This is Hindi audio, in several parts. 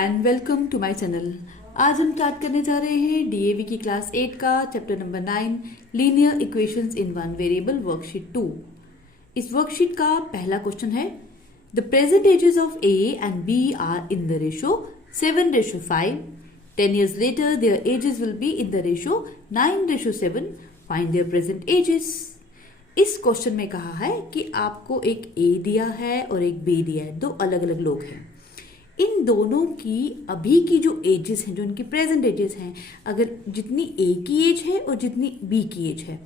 And welcome to my channel. आज हम स्टार्ट करने जा रहे हैं डीएवी की क्लास 8 का chapter number 9 linear equations in one variable worksheet 2। इस वर्कशीट का पहला क्वेश्चन है the present ages of A and B are in the ratio 7:5। 10 years later their ages will be in the ratio 9:7। Find their present ages। इस क्वेश्चन में कहा है कि आपको एक ए दिया है और एक बी दिया है, दो अलग अलग लोग हैं। इन दोनों की अभी की जो एजेस हैं, जो इनकी प्रेजेंट एजेस हैं, अगर जितनी ए की एज है और जितनी बी की एज है,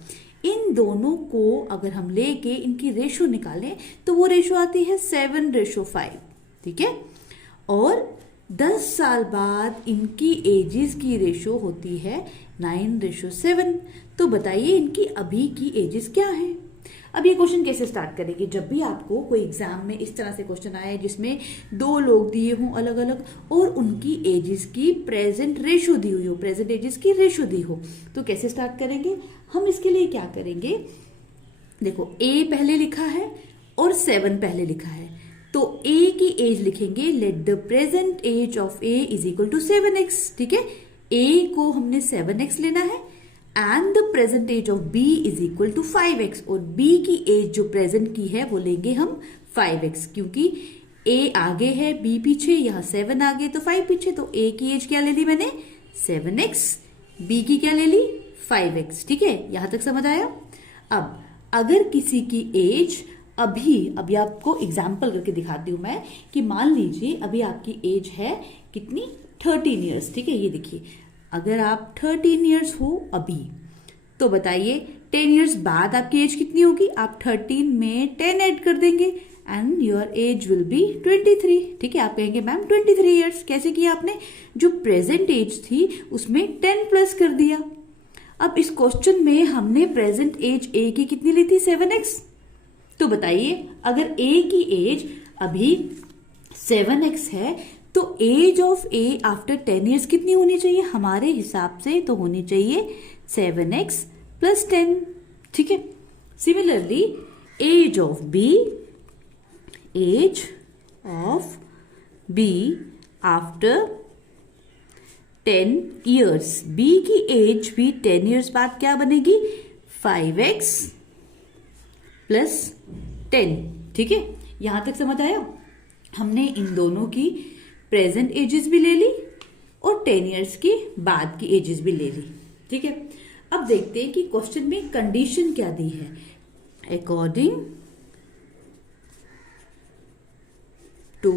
इन दोनों को अगर हम लेके इनकी रेशो निकालें तो वो रेशो आती है 7:5। ठीक है, और 10 साल बाद इनकी एजेस की रेशो होती है 9:7। तो बताइए इनकी अभी की एजेस क्या है। अब ये क्वेश्चन कैसे स्टार्ट करेंगे? जब भी आपको कोई एग्जाम में इस तरह से क्वेश्चन आए जिसमें दो लोग दिए हों अलग अलग और उनकी एजेस की प्रेजेंट रेशो दी हुई हो, प्रेजेंट एजेस की रेशो दी हो, तो कैसे स्टार्ट करेंगे? हम इसके लिए क्या करेंगे, देखो ए पहले लिखा है और 7 पहले लिखा है, तो ए की एज लिखेंगे let the present age of A is equal to 7x। ठीक है, ए को हमने 7x लेना है and the present age of B is equal to 5x, और बी की एज जो प्रेजेंट की है वो लेंगे हम 5x, क्योंकि ए आगे है बी पीछे, यहाँ 7 आगे तो 5 पीछे, तो ए की एज क्या ले ली मैंने 7x, बी की क्या ले ली 5x। ठीक है, यहां तक समझ आया। अब अगर किसी की एज अभी आपको एग्जाम्पल करके दिखाती हूं मैं कि मान लीजिए अभी आपकी एज है कितनी 13 ईयर्स। ठीक है, ये देखिए अगर आप 13 ईयर्स हो अभी, तो बताइए 10 ईयर्स बाद आपकी एज कितनी होगी? आप 13 में 10 ऐड कर देंगे and your age will be 23। ठीक है, आप कहेंगे मैम 23 ईयर्स कैसे किया आपने? जो प्रेजेंट एज थी उसमें 10 प्लस कर दिया। अब इस क्वेश्चन में हमने प्रेजेंट एज ए की कितनी ली थी 7x, तो बताइए अगर ए की एज अभी 7x है तो age of A after 10 years कितनी होनी चाहिए? हमारे हिसाब से तो होनी चाहिए 7x प्लस 10। ठीक है, similarly age of B after 10 years, B की एज भी 10 ईयर्स बाद क्या बनेगी 5x प्लस 10। ठीक है, यहां तक समझ आया। हमने इन दोनों की प्रेजेंट एजेस भी ले ली और 10 ईयर्स की बाद की एजेस भी ले ली। ठीक है, अब देखते हैं कि क्वेश्चन में कंडीशन क्या दी है। अकॉर्डिंग टू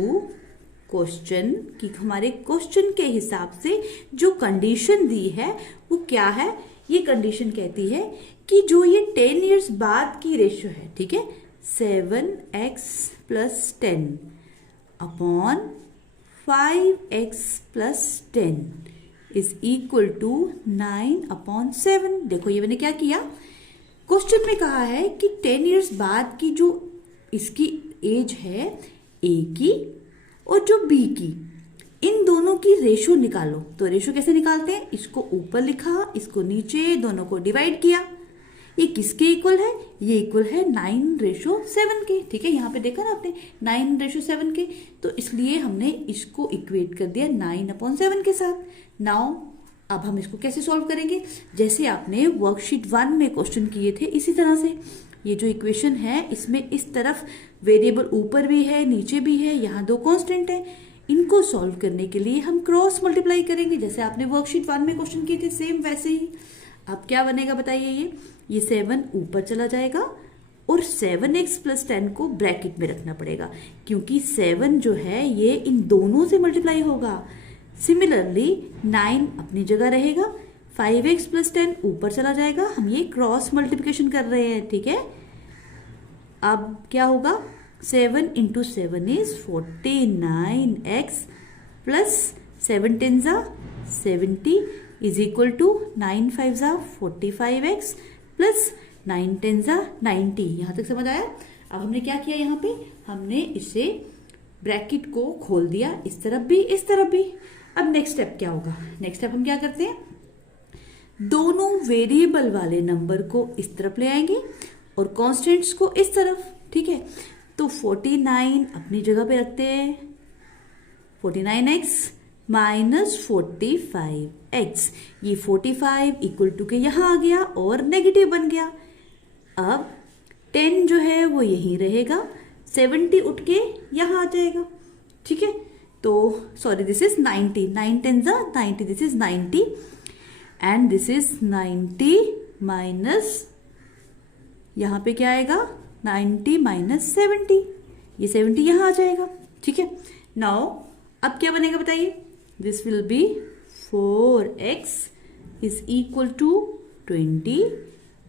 क्वेश्चन, कि हमारे क्वेश्चन के हिसाब से जो कंडीशन दी है वो क्या है? ये कंडीशन कहती है कि जो ये 10 ईयर्स बाद की रेशियो है, ठीक है, 7x plus 10 upon 5x plus 10 is equal to 9/7। देखो ये मैंने क्या किया, क्वेश्चन में कहा है कि 10 ईयर्स बाद की जो इसकी एज है ए की और जो बी की, इन दोनों की रेशो निकालो। तो रेशो कैसे निकालते हैं? इसको ऊपर लिखा, इसको नीचे, दोनों को डिवाइड किया। ये किसके इक्वल है? ये इक्वल है 9:7 के। ठीक है, यहाँ पे देखा ना आपने 9:7 के, तो इसलिए हमने इसको इक्वेट कर दिया 9/7 के साथ। नाउ अब हम इसको कैसे सॉल्व करेंगे? जैसे आपने वर्कशीट 1 में क्वेश्चन किए थे इसी तरह से। ये जो इक्वेशन है इसमें इस तरफ वेरिएबल ऊपर भी है नीचे भी है, यहाँ दो कांस्टेंट है। इनको सॉल्व करने के लिए हम क्रॉस मल्टीप्लाई करेंगे, जैसे आपने वर्कशीट 1 में क्वेश्चन किए थे सेम वैसे ही। अब क्या बनेगा बताइए? ये 7 ऊपर चला जाएगा और 7x प्लस 10 को ब्रैकेट में रखना पड़ेगा, क्योंकि 7 जो है ये इन दोनों से मल्टीप्लाई होगा। सिमिलरली 9 अपनी जगह रहेगा, 5x प्लस 10 ऊपर चला जाएगा। हम ये क्रॉस मल्टीप्लिकेशन कर रहे हैं। ठीक है, अब क्या होगा? 7 इंटू 7 इज 49x प्लस 7 10 जा 70 इज इक्वल टू 9 5 जा 45x प्लस 9 10 जा 90। यहां तक समझ आया? अब हमने क्या किया, यहाँ पे हमने इसे ब्रैकेट को खोल दिया, इस तरफ भी इस तरफ भी। अब नेक्स्ट स्टेप क्या होगा? नेक्स्ट स्टेप हम क्या करते हैं, दोनों वेरिएबल वाले नंबर को इस तरफ ले आएंगे और कॉन्स्टेंट्स को इस तरफ। ठीक है, तो 49 अपनी जगह पे रखते हैं, 49x -45x। ये 45 इक्वल टू के यहाँ आ गया और नेगेटिव बन गया। अब 10 जो है वो यहीं रहेगा, 70 उठ के यहाँ आ जाएगा। ठीक है, तो सॉरी दिस इज 90, 9 10 जा 90, this is 90 and this is 90 minus, यहाँ पे क्या आएगा 90 माइनस 70, ये 70 यहाँ आ जाएगा। ठीक है, नाउ अब क्या बनेगा बताइए, this will be 4x is equal to 20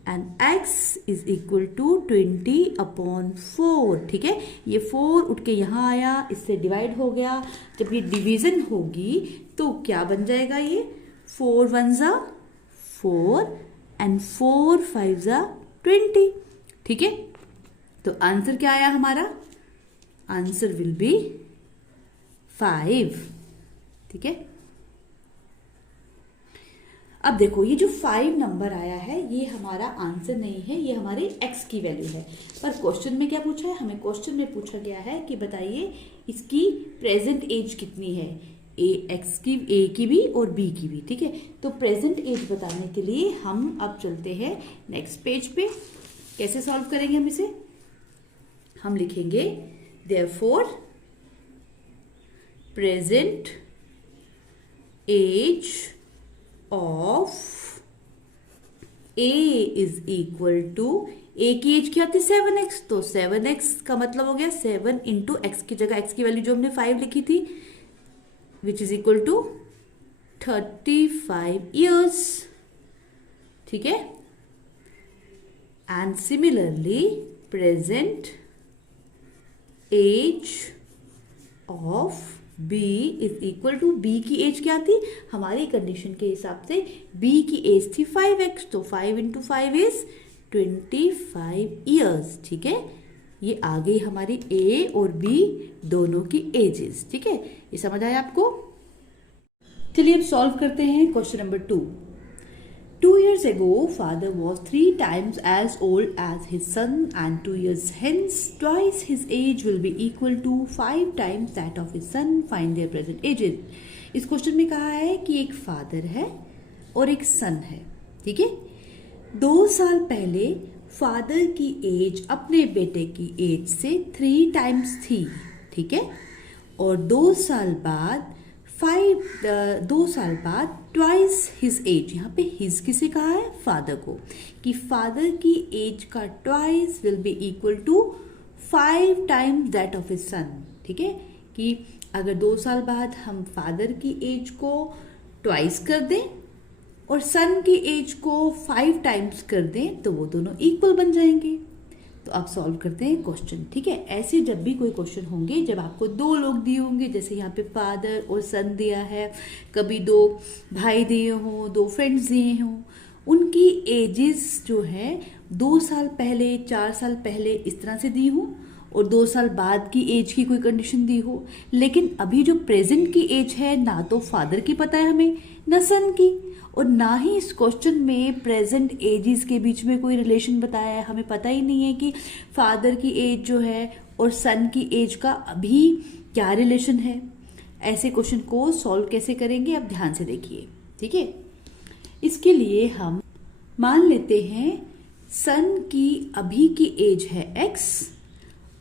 and x is equal to 20/4। ठीक है, ये 4 उठ के यहाँ आया, इससे डिवाइड हो गया। जब ये डिवीजन होगी तो क्या बन जाएगा, ये 4 1 जा 4 एंड 4 5 जा 20। ठीक है, तो आंसर क्या आया हमारा, आंसर विल बी 5। ठीक है, अब देखो ये जो 5 नंबर आया है ये हमारा आंसर नहीं है, ये हमारे x की वैल्यू है। पर क्वेश्चन में क्या पूछा है, हमें क्वेश्चन में पूछा गया है कि बताइए इसकी प्रेजेंट एज कितनी है, a की भी और b की भी। ठीक है, तो प्रेजेंट एज बताने के लिए हम अब चलते हैं नेक्स्ट पेज पे। कैसे सॉल्व करेंगे हम इसे, हम लिखेंगे therefore present age of a is equal to, a की एज क्या थी 7x, तो 7x का मतलब हो गया 7 इंटू एक्स की जगह x की वैल्यू जो हमने 5 लिखी थी which is equal to 35 years। ठीक है, and similarly present age of b is equal to, b की एज क्या थी, हमारी कंडीशन के हिसाब से b की एज थी 5x, तो 5 इंटू 5 इज 25 years। ठीक है, ये आ गई हमारी a और b दोनों की एजेस। ठीक है, ये समझ आया आपको। चलिए अब सॉल्व करते हैं question number 2। 2 years ago, father was 3 times as old as his son, and 2 years hence, twice his age will be equal to 5 times that of his son. Find their present ages. इस क्वेश्चन में कहा है कि एक फादर है और एक सन है। ठीक है, 2 साल पहले फादर की एज अपने बेटे की एज से 3 टाइम्स थी। ठीक है, और 2 साल बाद 2 साल बाद ट्वाइस हिज एज, यहाँ पे हिज किसे कहा है, फादर को, कि फादर की एज का twice will be equal to 5 times that of his son. ठीक है, कि अगर 2 साल बाद हम फादर की एज को ट्वाइस कर दें और सन की एज को 5 टाइम्स कर दें तो वो दोनों इक्वल बन जाएंगे। तो अब सॉल्व करते हैं क्वेश्चन। ठीक है, ऐसे जब भी कोई क्वेश्चन होंगे, जब आपको 2 लोग दिए होंगे, जैसे यहाँ पे फादर और सन दिया है, कभी 2 भाई दिए हों, 2 फ्रेंड्स दिए हों, उनकी एजेस जो है 2 साल पहले 4 साल पहले इस तरह से दी हो और 2 साल बाद की एज की कोई कंडीशन दी हो। लेकिन अभी जो प्रेजेंट की एज है ना तो फादर की पता है हमें, ना सन की, और ना ही इस क्वेश्चन में प्रेजेंट एजेस के बीच में कोई रिलेशन बताया है। हमें पता ही नहीं है कि फादर की एज जो है और सन की एज का अभी क्या रिलेशन है। ऐसे क्वेश्चन को सॉल्व कैसे करेंगे, अब ध्यान से देखिए। ठीक है, इसके लिए हम मान लेते हैं सन की अभी की एज है x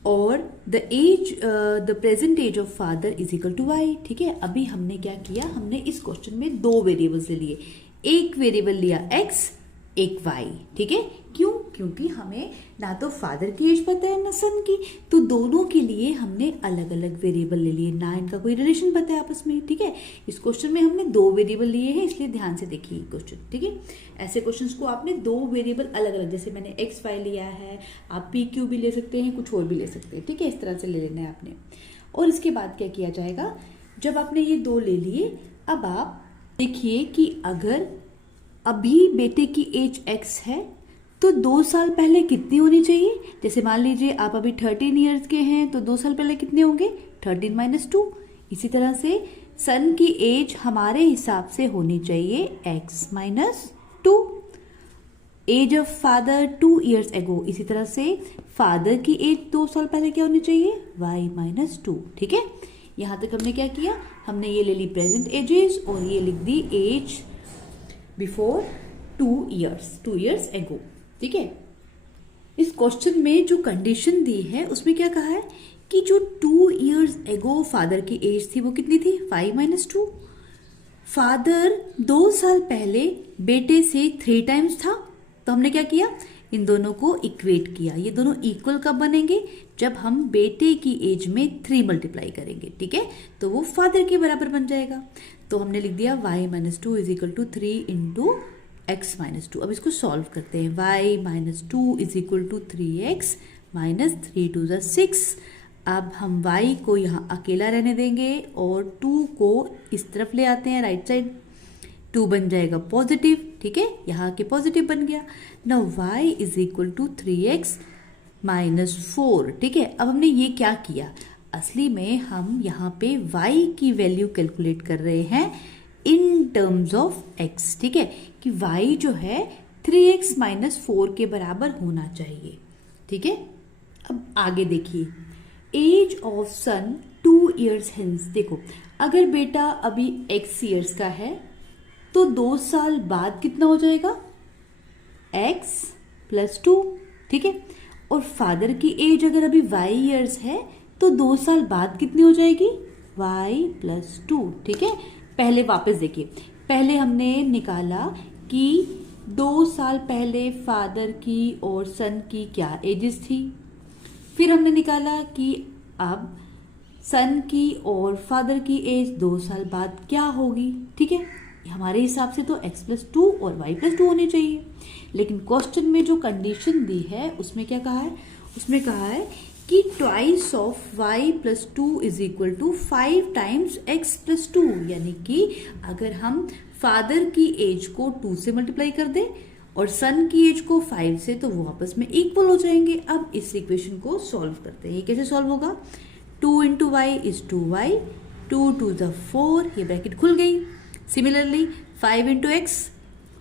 और the present age of father is equal to y। ठीक है, अभी हमने क्या किया, हमने इस क्वेश्चन में 2 वेरिएबल्स ले लिए, एक वेरिएबल लिया x, एक y। ठीक है, क्यों, क्योंकि हमें ना तो फादर की एज पता है ना सन की, तो दोनों के लिए हमने अलग अलग वेरिएबल ले लिए, ना इनका कोई रिलेशन पता है आपस में। ठीक है, इस क्वेश्चन में हमने 2 वेरिएबल लिए हैं, इसलिए ध्यान से देखिए क्वेश्चन। ठीक है, ऐसे क्वेश्चंस को आपने 2 वेरिएबल अलग अलग, जैसे मैंने एक्स वाई लिया है, आप पी क्यू भी ले सकते हैं, कुछ और भी ले सकते हैं। ठीक है, इस तरह से ले लेना है आपने। और इसके बाद क्या किया जाएगा, जब आपने ये 2 ले लिए, अब आप देखिए कि अगर अभी बेटे की एज x है तो 2 साल पहले कितनी होनी चाहिए। जैसे मान लीजिए आप अभी 13 ईयर्स के हैं तो 2 साल पहले कितने होंगे, 13 - 2। इसी तरह से सन की एज हमारे हिसाब से होनी चाहिए x - 2। Age of father 2 years ago, इसी तरह से फादर की एज 2 साल पहले क्या होनी चाहिए, y - 2। ठीक है, यहाँ तक हमने क्या किया, हमने ये ले ली प्रेजेंट एजेस और ये लिख दी एज बिफोर 2 years एगो। ठीक है, इस क्वेश्चन में जो कंडीशन दी है उसमें क्या कहा है कि जो 2 years एगो फादर की एज थी वो कितनी थी 5 - 2। फादर 2 साल पहले बेटे से 3 times था, तो हमने क्या किया, इन दोनों को इक्वेट किया। ये दोनों इक्वल कब बनेंगे, जब हम बेटे की एज में 3 मल्टीप्लाई करेंगे। ठीक है, तो वो फादर के बराबर बन जाएगा। तो हमने लिख दिया y - 2 = 3 × x - 2। अब इसको सॉल्व करते हैं। y - 2 = 3x - 3 × 2 = 6। अब हम y को यहाँ अकेला रहने देंगे और 2 को इस तरफ ले आते हैं राइट साइड, 2 बन जाएगा पॉजिटिव। ठीक है, यहाँ के पॉजिटिव बन गया। Now y = 3x - 4। ठीक है, अब हमने ये क्या किया, असली में हम यहाँ पे y की वैल्यू कैलकुलेट कर रहे हैं इन टर्म्स ऑफ x। ठीक है, कि y जो है 3x - 4 के बराबर होना चाहिए। ठीक है, अब आगे देखिए, age of son 2 years hence. देखो, अगर बेटा अभी x years का है तो 2 साल बाद कितना हो जाएगा, x + 2। ठीक है, और फादर की एज अगर अभी y years है तो 2 साल बाद कितनी हो जाएगी, y + 2। ठीक है, पहले वापस देखिए, पहले हमने निकाला कि 2 साल पहले फादर की और सन की क्या एजेस थी, फिर हमने निकाला कि अब सन की और फादर की एज 2 साल बाद क्या होगी। ठीक है, हमारे हिसाब से तो x + 2 और y + 2 होने चाहिए, लेकिन क्वेश्चन में जो कंडीशन दी है उसमें क्या कहा है, उसमें कहा है कि twice of y + 2 = 5 times x + 2। यानी कि अगर हम फादर की एज को 2 से मल्टीप्लाई कर दें और सन की एज को 5 से, तो वो आपस में इक्वल हो जाएंगे। अब इस इक्वेशन को सॉल्व करते हैं। ये कैसे सॉल्व होगा, 2 × y is 2y, 2 × 2 = 4, ये ब्रैकेट खुल गई। Similarly 5 × x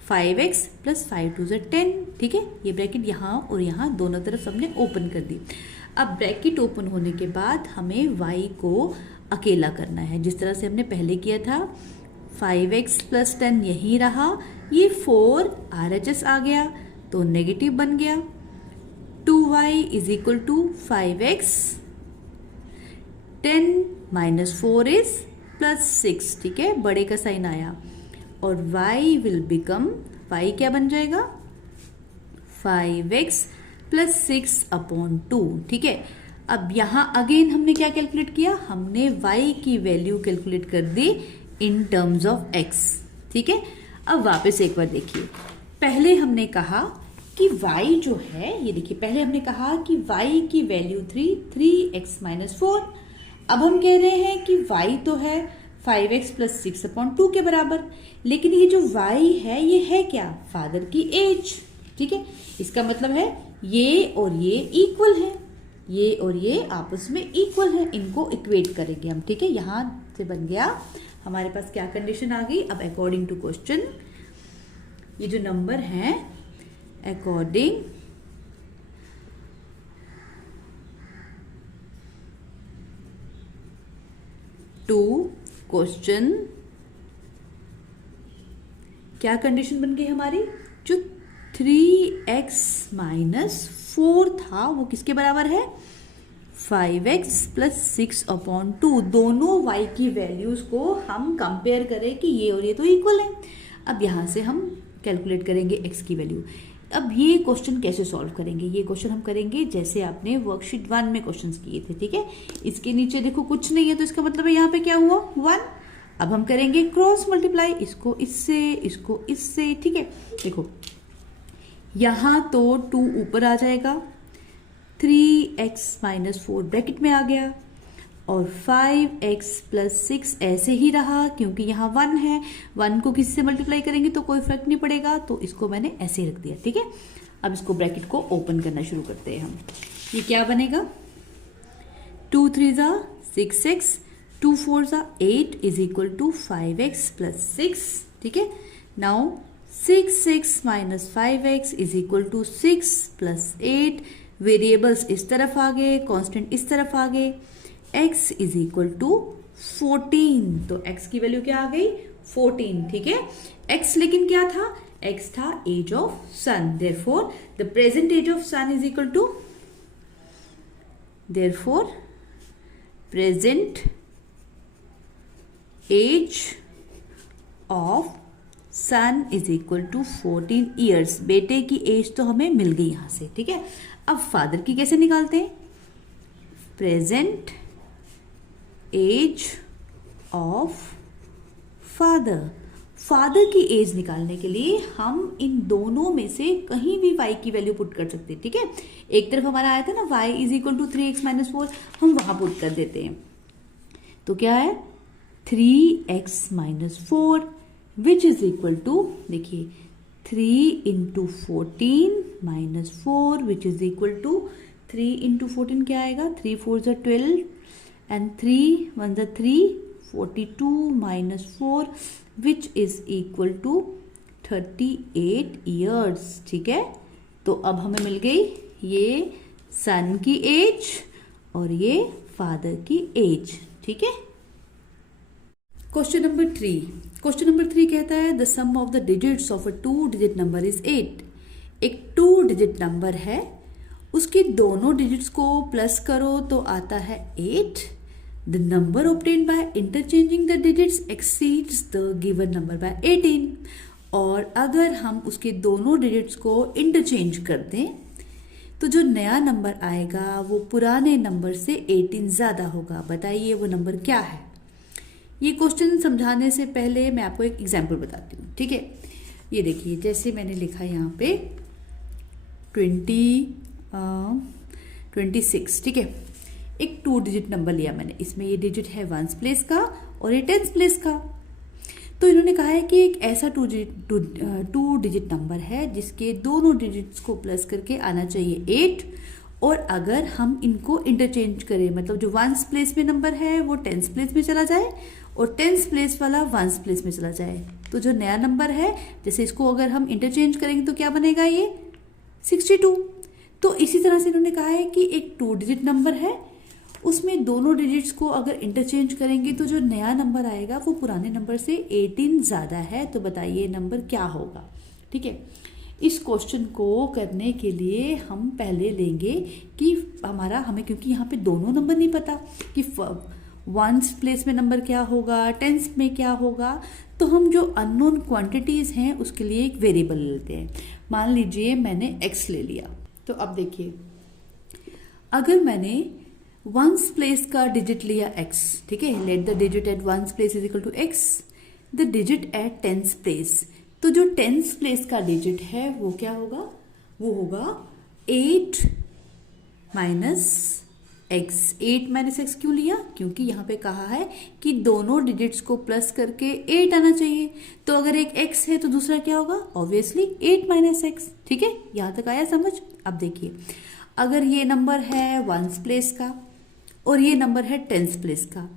5x + 5 × 2 = 10। ठीक है, ये ब्रैकेट यहाँ और यहाँ दोनों तरफ हमने ओपन कर दी। अब ब्रैकेट ओपन होने के बाद हमें y को अकेला करना है, जिस तरह से हमने पहले किया था। 5x + 10 यही रहा, ये 4 RHS आ गया तो नेगेटिव बन गया। 2y = 5x, 10 - 4 is +6। ठीक है, बड़े का साइन आया और y विल बिकम, y क्या बन जाएगा, 5x + 6/2। ठीक है, अब यहाँ अगेन हमने क्या कैलकुलेट किया, हमने y की वैल्यू कैलकुलेट कर दी इन टर्म्स ऑफ x। ठीक है, अब वापस एक बार देखिए, पहले हमने कहा कि y जो है, ये देखिए, पहले हमने कहा कि y की वैल्यू 3x - 4। अब हम कह रहे हैं कि y तो है 5x + 6/2 के बराबर, लेकिन ये जो y है ये है क्या, फादर की एज। ठीक है, इसका मतलब है ये और ये इक्वल है, ये और ये आपस में इक्वल है, इनको इक्वेट करेंगे हम। ठीक है, यहां से बन गया हमारे पास क्या कंडीशन आ गई। अब अकॉर्डिंग टू क्वेश्चन ये जो नंबर है, अकॉर्डिंग टू क्वेश्चन क्या कंडीशन बन गई हमारी, जो 3x - 4 था वो किसके बराबर है, 5x + 6/2। दोनों y की वैल्यूज को हम कंपेयर करें कि ये और ये तो इक्वल है। अब यहाँ से हम कैलकुलेट करेंगे x की वैल्यू। अब ये क्वेश्चन कैसे सॉल्व करेंगे, ये क्वेश्चन हम करेंगे जैसे आपने वर्कशीट 1 में क्वेश्चंस किए थे। ठीक है, इसके नीचे देखो कुछ नहीं है, तो इसका मतलब है यहाँ पे क्या हुआ, 1। अब हम करेंगे क्रॉस मल्टीप्लाई, इसको इससे, इसको इससे। ठीक है, देखो यहाँ तो 2 ऊपर आ जाएगा, 3x - 4 ब्रैकेट में आ गया और 5x + 6 ऐसे ही रहा, क्योंकि यहाँ 1 है। 1 को किससे मल्टीप्लाई करेंगे तो कोई फर्क नहीं पड़ेगा, तो इसको मैंने ऐसे ही रख दिया। ठीक है, अब इसको ब्रैकेट को ओपन करना शुरू करते हैं हम। ये क्या बनेगा, 2 × 3 = 6x, 2 × 4 = 8 = 5x + 6। ठीक है, नाउ 6x - 5x = 6 + 8। वेरिएबल्स इस तरफ आ गए, कांस्टेंट इस तरफ आ गए। x = 14, तो x की वैल्यू क्या आ गई 14, ठीक है। x लेकिन क्या था, x था age of son, therefore the present age of son is equal to, therefore present age of son is equal to 14 years. बेटे की एज तो हमें मिल गई यहां से, ठीक है। अब फादर की कैसे निकालते हैं, present age of father. Father की एज निकालने के लिए हम इन दोनों में से कहीं भी y की वैल्यू पुट कर सकते हैं, ठीक है। एक तरफ हमारा आया था ना y is equal to 3x minus 4, हम वहां पुट कर देते हैं। तो क्या है 3x minus 4 which is equal to, देखिए 3 into 14 minus 4 which is equal to 3 into 14 क्या आएगा, 3 4 ज़ा 12 एंड 3 1 ज़ा 3, 42 minus 4 which is equal to 38 years, ठीक है। तो अब हमें मिल गई ये सन की एज और ये फादर की एज, ठीक है। क्वेश्चन नंबर 3, क्वेश्चन नंबर 3 कहता है the sum of the digits of a 2 digit number is 8। एक 2 डिजिट नंबर है, उसके दोनों डिजिट्स को प्लस करो तो आता है 8। The number obtained by interchanging the digits exceeds the given number by 18। और अगर हम उसके दोनों डिजिट्स को इंटरचेंज कर दें तो जो नया नंबर आएगा वो पुराने नंबर से 18 ज़्यादा होगा। बताइए वो नंबर क्या है। ये क्वेश्चन समझाने से पहले मैं आपको एक एग्जाम्पल बताती हूँ, ठीक है। ये देखिए जैसे मैंने लिखा यहाँ पे 26, ठीक है। एक 2 डिजिट नंबर लिया मैंने, इसमें ये डिजिट है 1s प्लेस का और ये 10s प्लेस का। तो इन्होंने कहा है कि एक ऐसा 2 डिजिट नंबर है जिसके दोनों डिजिट्स को प्लस करके आना चाहिए 8, और अगर हम इनको इंटरचेंज करें, मतलब जो 1s प्लेस में नंबर है वो 10s प्लेस में चला जाए और 10s प्लेस वाला 1s प्लेस में चला जाए, तो जो नया नंबर है जैसे इसको अगर हम इंटरचेंज करेंगे तो क्या बनेगा ये 62। तो इसी तरह से इन्होंने कहा है कि एक 2 डिजिट नंबर है, उसमें दोनों डिजिट्स को अगर इंटरचेंज करेंगे तो जो नया नंबर आएगा वो पुराने नंबर से 18 ज़्यादा है। तो बताइए नंबर क्या होगा, ठीक है। इस क्वेश्चन को करने के लिए हम पहले लेंगे कि हमें क्योंकि यहाँ पे दोनों नंबर नहीं पता कि 1s प्लेस में नंबर क्या होगा, 10s में क्या होगा, तो हम जो अननोन क्वांटिटीज़ हैं उसके लिए एक वेरिएबल लेते हैं। मान लीजिए मैंने x ले लिया, तो अब देखिए अगर मैंने 1s प्लेस का डिजिट लिया x, ठीक है, let the digit at 1s place is equal to x, the digit at 10s place, तो जो 10s प्लेस का डिजिट है वो क्या होगा, वो होगा 8 माइनस x। 8 माइनस x क्यों लिया, क्योंकि यहाँ पे कहा है कि दोनों डिजिट्स को प्लस करके 8 आना चाहिए, तो अगर एक x है तो दूसरा क्या होगा, ऑब्वियसली 8 माइनस x, ठीक है। यहाँ तक आया समझ। अब देखिए अगर ये नंबर है 1s प्लेस का और ये नंबर है 10s प्लेस का,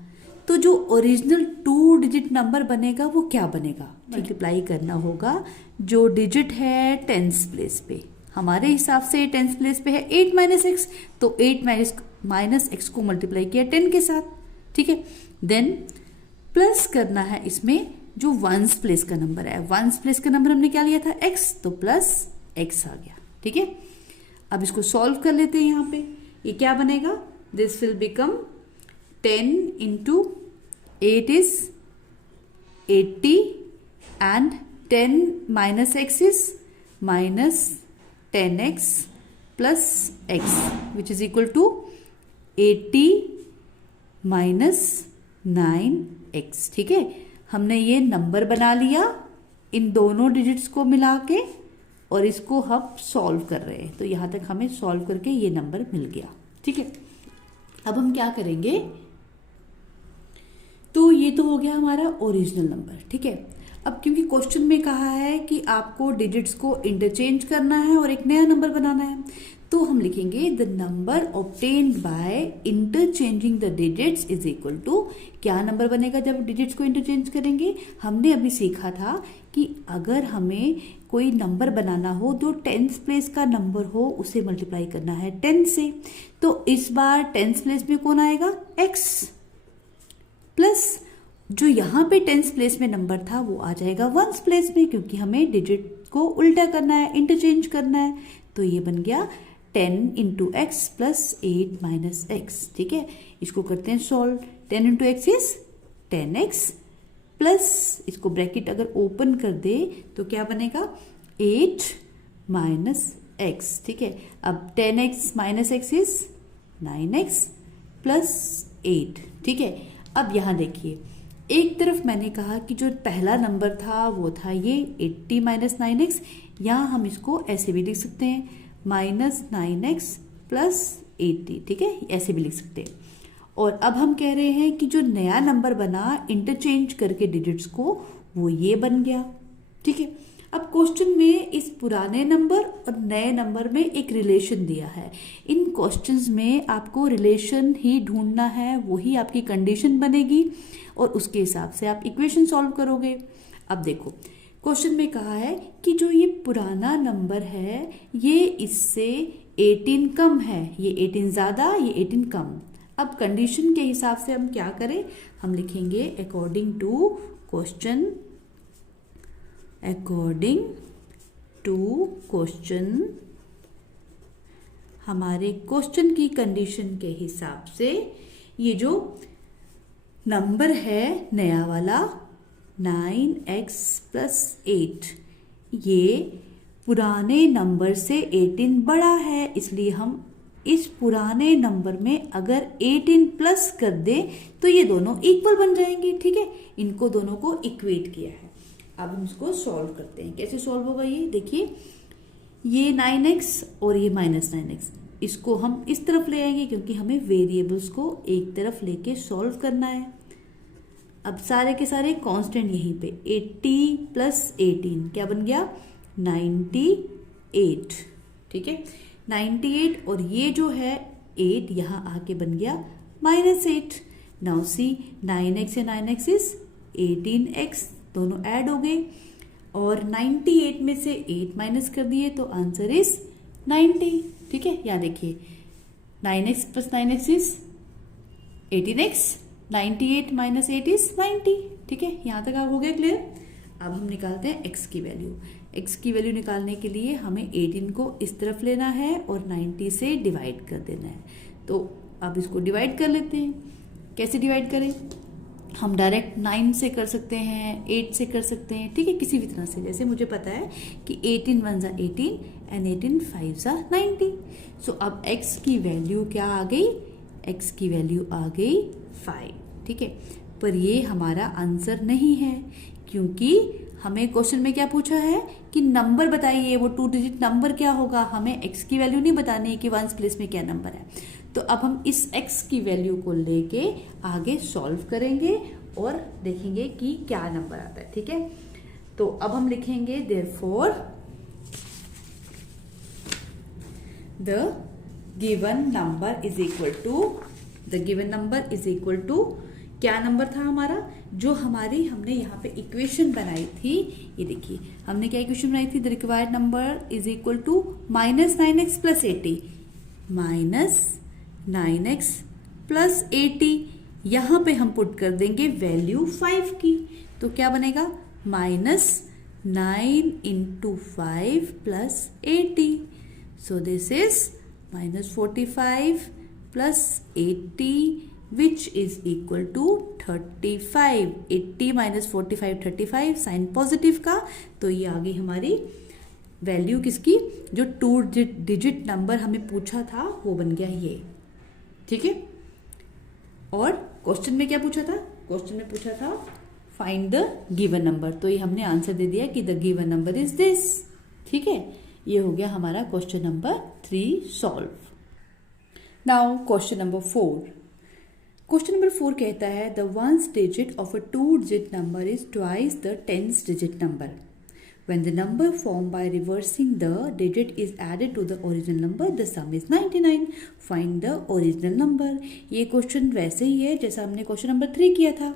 तो जो ओरिजिनल 2 डिजिट नंबर बनेगा वो क्या बनेगा, मल्टीप्लाई करना होगा जो डिजिट है 10s प्लेस पे। हमारे हिसाब से 10s प्लेस पे है 8 माइनस एक्स, तो 8 माइनस एक्स को मल्टीप्लाई किया 10 के साथ, ठीक है। देन प्लस करना है इसमें जो 1s प्लेस का नंबर है। 1s प्लेस का नंबर हमने क्या लिया था x, तो प्लस x आ गया, ठीक है। अब इसको सॉल्व कर लेते हैं। यहाँ पे ये क्या बनेगा, this will become 10 into 8 is 80 and 10 minus x is minus 10x plus x which is equal to 80 minus 9x, ठीक है। हमने ये नंबर बना लिया इन दोनों डिजिट्स को मिला के और इसको हम सॉल्व कर रहे हैं, तो यहाँ तक हमें सॉल्व करके ये नंबर मिल गया, ठीक है। अब हम क्या करेंगे, तो ये तो हो गया हमारा ओरिजिनल नंबर, ठीक है। अब क्योंकि क्वेश्चन में कहा है कि आपको डिजिट्स को इंटरचेंज करना है और एक नया नंबर बनाना है, तो हम लिखेंगे the number obtained by interchanging the digits is equal to, क्या नंबर बनेगा जब डिजिट्स को इंटरचेंज करेंगे। हमने अभी सीखा था कि अगर हमें कोई नंबर बनाना हो जो 10s प्लेस का नंबर हो उसे मल्टीप्लाई करना है 10 से, तो इस बार 10s प्लेस में कौन आएगा, x, प्लस जो यहाँ पे टेंस प्लेस में नंबर था वो आ जाएगा वंस प्लेस में, क्योंकि हमें डिजिट को उल्टा करना है, इंटरचेंज करना है। तो ये बन गया 10 into x plus 8 minus x. ठीक है, इसको करते हैं solve. 10 into x is 10x plus, इसको ब्रैकेट अगर ओपन कर दे तो क्या बनेगा 8 माइनस एक्स। ठीक है, अब 10x minus x is 9x plus 8। ठीक है, अब यहाँ देखिए, एक तरफ मैंने कहा कि जो पहला नंबर था वो था ये 80 माइनस 9x, यहाँ हम इसको ऐसे भी लिख सकते हैं माइनस 9x प्लस 80। ठीक है, ऐसे भी लिख सकते हैं। और अब हम कह रहे हैं कि जो नया नंबर बना इंटरचेंज करके डिजिट्स को, वो ये बन गया। ठीक है, अब क्वेश्चन में इस पुराने नंबर और नए नंबर में एक रिलेशन दिया है। इन क्वेश्चंस में आपको रिलेशन ही ढूंढना है, वही आपकी कंडीशन बनेगी और उसके हिसाब से आप इक्वेशन सॉल्व करोगे। अब देखो, क्वेश्चन में कहा है कि जो ये पुराना नंबर है ये इससे 18 कम है, ये 18 ज़्यादा, ये 18 कम। अब कंडीशन के हिसाब से हम क्या करें, हम लिखेंगे अकॉर्डिंग टू क्वेश्चन, हमारे क्वेश्चन की कंडीशन के हिसाब से ये जो नंबर है नया वाला 9x प्लस 8, ये पुराने नंबर से 18 बड़ा है, इसलिए हम इस पुराने नंबर में अगर 18 प्लस कर दे तो ये दोनों इक्वल बन जाएंगे। ठीक है, इनको दोनों को इक्वेट किया है। अब हम इसको सॉल्व करते हैं। कैसे सॉल्व होगा ये देखिए, ये 9x और ये माइनस 9x, इसको हम इस तरफ ले आएंगे क्योंकि हमें वेरिएबल्स को एक तरफ लेके सॉल्व करना है। अब सारे के सारे कांस्टेंट यहीं पे 80 प्लस 18 क्या बन गया 98। ठीक है, 98 और ये जो है 8 यहाँ आके बन गया -8। नाउ सी 9x से 9x इज 18x, दोनों ऐड हो गए और 98 में से 8 माइनस कर दिए तो आंसर इज 90। ठीक है, यहाँ देखिए 9x plus 9x is 18x, 98 minus 8 is 90। ठीक है, यहाँ तक आप हो गया क्लियर। अब हम निकालते हैं x की वैल्यू। x की वैल्यू निकालने के लिए हमें 18 को इस तरफ लेना है और 90 से डिवाइड कर देना है। तो अब इसको डिवाइड कर लेते हैं। कैसे डिवाइड करें, हम डायरेक्ट 9 से कर सकते हैं, 8 से कर सकते हैं। ठीक है, किसी भी तरह से, जैसे मुझे पता है कि 18 1 ज़ा 18 एंड 18 5 ज़ा 90। सो अब x की वैल्यू क्या आ गई, x की वैल्यू आ गई 5। ठीक है, पर ये हमारा आंसर नहीं है क्योंकि हमें क्वेश्चन में क्या पूछा है कि नंबर बताइए, वो 2 डिजिट नंबर क्या होगा। हमें x की वैल्यू नहीं बतानी है कि वंस प्लेस में क्या नंबर है। तो अब हम इस x की वैल्यू को लेके आगे सॉल्व करेंगे और देखेंगे कि क्या नंबर आता है। ठीक है, तो अब हम लिखेंगे therefore the given number is equal to क्या नंबर था हमारा, जो हमने यहाँ पे इक्वेशन बनाई थी। ये देखिए हमने क्या इक्वेशन बनाई थी, the required number is equal to -9x plus 80, -9x plus 80। यहाँ पे हम पुट कर देंगे वैल्यू 5 की, तो क्या बनेगा -9 into 5 plus 80। So this is -45 plus 80 which is equal to 35। 80 minus 45 35, sign positive का, तो ये आ गई हमारी वैल्यू किसकी, जो 2 डिजिट नंबर हमें पूछा था वो बन गया ये। ठीक है, और क्वेश्चन में क्या पूछा था, क्वेश्चन में पूछा था फाइंड द गिवन नंबर, तो ये हमने आंसर दे दिया कि the given number is this. ठीक है, ये हो गया हमारा question number 3 solve. Now question number 4। Question number 4 कहता है the ones digit of a 2 digit number is twice the 10th digit number. When the number formed by reversing the digit is added to the original number, the sum is 99. Find the original number. ये क्वेश्चन वैसे ही है जैसा हमने क्वेश्चन नंबर 3 किया था।